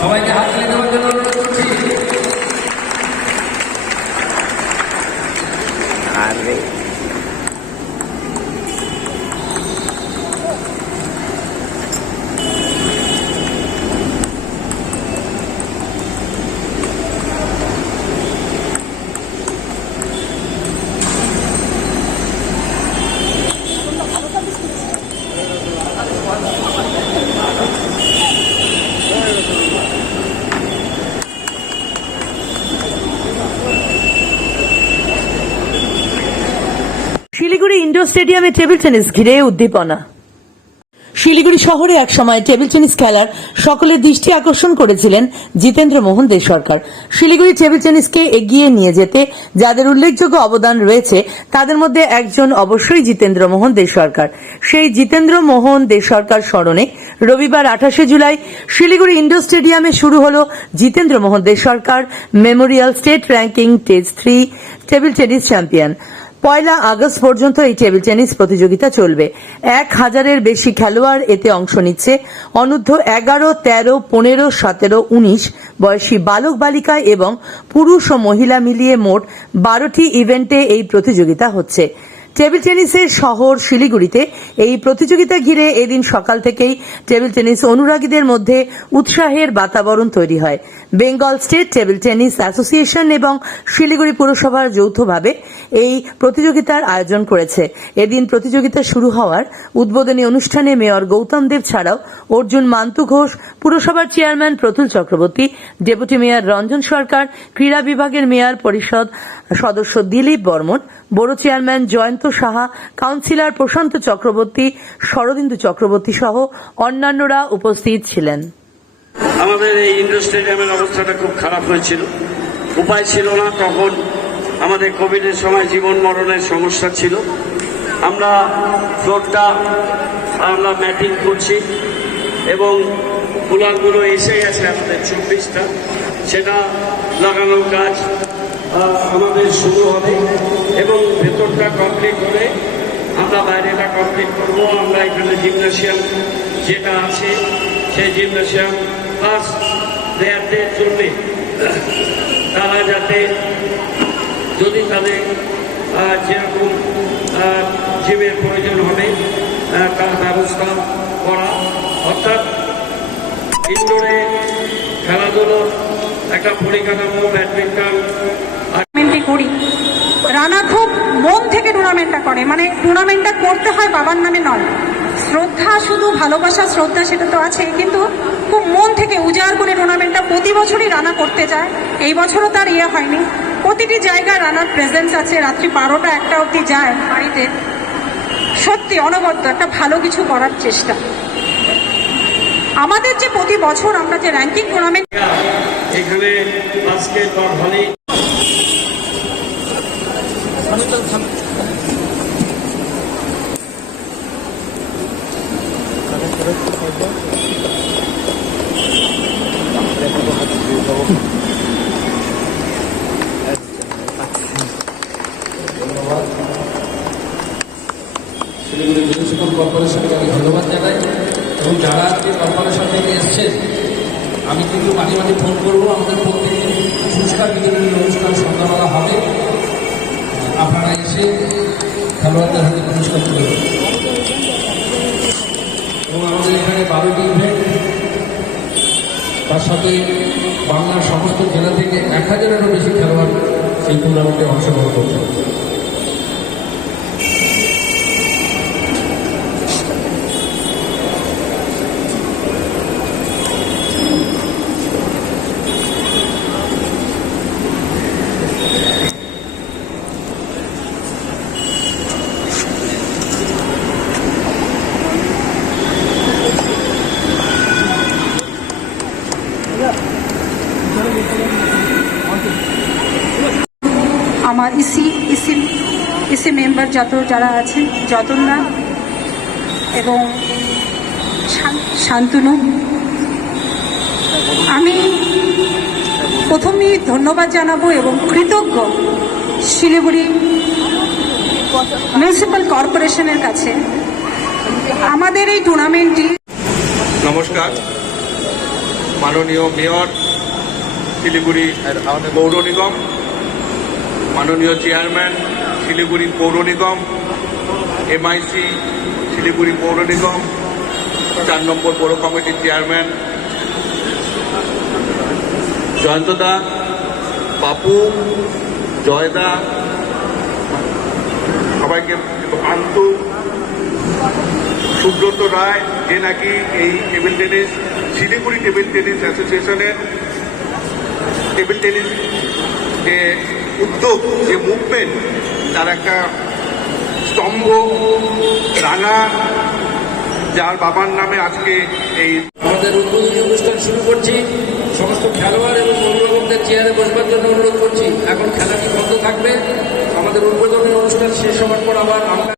সবাইকে হাত তুলে দেওয়ার ইন্ডোর স্টেডিয়ামে টেবিল টেনিস ঘিরে উদ্দীপনা। শিলিগুড়ি শহরে এক সময় টেবিল টেনিস খেলার সকলের দৃষ্টি আকর্ষণ করেছিলেন জিতেন্দ্র মোহন দে সরকার। শিলিগুড়ি টেবিল টেনিসকে এগিয়ে নিয়ে যেতে যাদের উল্লেখযোগ্য অবদান রয়েছে, তাদের মধ্যে একজন অবশ্যই জিতেন্দ্র মোহন দে সরকার। সেই জিতেন্দ্র মোহন দে সরকার স্মরণে রবিবার আঠাশে জুলাই শিলিগুড়ি ইন্ডোর স্টেডিয়ামে শুরু হল Jitendra Mohan De Sarkar memorial state ranking test three table tennis champion. পয়লা আগস্ট পর্যন্ত এই টেবিল টেনিস প্রতিযোগিতা চলবে। এক হাজারের বেশি খেলোয়াড় এতে অংশ নিচ্ছে। অনূর্ধ্ব এগারো, তেরো, পনেরো, সতেরো, উনিশ বয়সী বালক বালিকা এবং পুরুষ ও মহিলা মিলিয়ে মোট বারোটি ইভেন্টে এই প্রতিযোগিতা হচ্ছে। টেবিল টেনিসের শহর শিলিগুড়িতে এই প্রতিযোগিতা ঘিরে এদিন সকাল থেকেই টেবিল টেনিস অনুরাগীদের মধ্যে উৎসাহের বাতাবরণ তৈরি হয়। Bengal state table tennis association এবং শিলিগুড়ি পুরসভার যৌথভাবে এই প্রতিযোগিতার আয়োজন করেছে। এদিন প্রতিযোগিতা শুরু হওয়ার উদ্বোধনী অনুষ্ঠানে মেয়র গৌতম দেব ছাড়াও অর্জুন মান্তু ঘোষ, পুরসভার chairman Pratul Chakraborty, deputy mayor Ranjan Sarkar, ক্রীড়া বিভাগের মেয়র পরিষদ সদস্য দিলীপ বর্মন, বড় চেয়ারম্যান জয়ন্ত সাহা, কাউন্সিলর প্রশান্ত চক্রবর্তী, শরদিন্দু চক্রবর্তী সহ অন্যান্যরা উপস্থিত ছিলেন। আমাদের এই ইন্ডোর স্টেডিয়ামের অবস্থাটা খুব খারাপ হয়েছিল। উপায় ছিল না তখন আমাদের কোভিডের সময় জীবন মরণের সমস্যা ছিল। আমরা ফ্লোরটা আমরা ম্যাটিং করছি এবং কুলারগুলো এসে গেছে আমাদের চব্বিশটা। সেটা লাগানোর কাজ আমাদের শুরু হবে এবং ভেতরটা কমপ্লিট করে আমরা বাইরেটা কমপ্লিট করব। আমরা এখানে জিমনাসিয়াম যেটা আছে, সেই জিমনাসিয়াম প্লাস প্লেয়ারদের জন্য তারা যাতে যদি তাদের যেরকম জিমের প্রয়োজন হবে তার ব্যবস্থা করা। অর্থাৎ ইনডোরে খেলাধুলোর একটা পরিকাঠামো, ব্যাডমিন্টন করি। রানা খুব মন থেকে টুর্নামেন্টটা করে। মানে টুর্নামেন্টটা করতে হয় বাবার নামে নয়। শ্রদ্ধা শুধু ভালোবাসা, শ্রদ্ধা সেটা তো আছে কিন্তু খুব মন থেকে উজাড় করে টুর্নামেন্টটা প্রতি বছরই রানা করতে যায়। এই বছরও তার ইয়ে হয়নি। প্রতিটি জায়গায় রানার প্রেজেন্স আছে রাত্রি বারোটা একটা অবধি যায় বাড়িতে। সত্যি অনবদ্য একটা ভালো কিছু করার চেষ্টা। আমাদের যে প্রতি বছর আমরা যে র্যাঙ্কিং টুর্নামেন্ট এখানে বাস্কেট বা ভলি মিউনিসিপ্যাল কর্পোরেশনকে আমি ধন্যবাদ জানাই এবং যারা আজকে কর্পোরেশন থেকে এসছেন, আমি কিন্তু মাঝে মাঝে ফোন করব, আমাদের প্রত্যেকদিন পুরস্কার বিতরণী অনুষ্ঠান সন্ধ্যাবেলা হবে। আপনারা এসে খেলোয়াড়দের হাতে পুরস্কার তুলে এবং আমাদের এখানে বারোটি ইভেন্ট তার সাথে বাংলার সমস্ত জেলা থেকে এক হাজারেরও বেশি খেলোয়াড় সেই টুর্নামেন্টে অংশগ্রহণ করছে আমার ইসি ইসি ইসি মেম্বার যত যারা আছেন, যতনদা এবং শান- শান্তনু, আমি প্রথমেই ধন্যবাদ জানাব এবং কৃতজ্ঞ শিলিগুড়ি মিউনিসিপ্যাল কর্পোরেশনের কাছে। আমাদের এই টুর্নামেন্টটি নমস্কার। মাননীয় মেয়র শিলিগুড়ি, আমাদের পৌর নিগম মাননীয় চেয়ারম্যান, শিলিগুড়ি পৌর নিগম এমআইসি শিলিগুড়ি পৌর নিগম, চার নম্বর পৌর কমিটির চেয়ারম্যান, জয়ন্ত জয়ন্তদা বাপু জয়দা সবাইকে আন্তু, সুব্রত রায়, যে নাকি এই table tennis, Siliguri table tennis অ্যাসোসিয়েশনের টেবিল টেনিস উদ্যোগ, যে মুভমেন্ট তার একটা স্তম্ভ রানা যার বাবার নামে আজকে এই আমাদের উদ্বোধনী অনুষ্ঠান শুরু করছি। সমস্ত খেলোয়াড় এবং অভিভাবকদের চেয়ারে বসবার জন্য অনুরোধ করছি। এখন খেলাটি বন্ধ থাকবে? আমাদের উদ্বোধনী অনুষ্ঠান শেষ হওয়ার পর আবার আমরা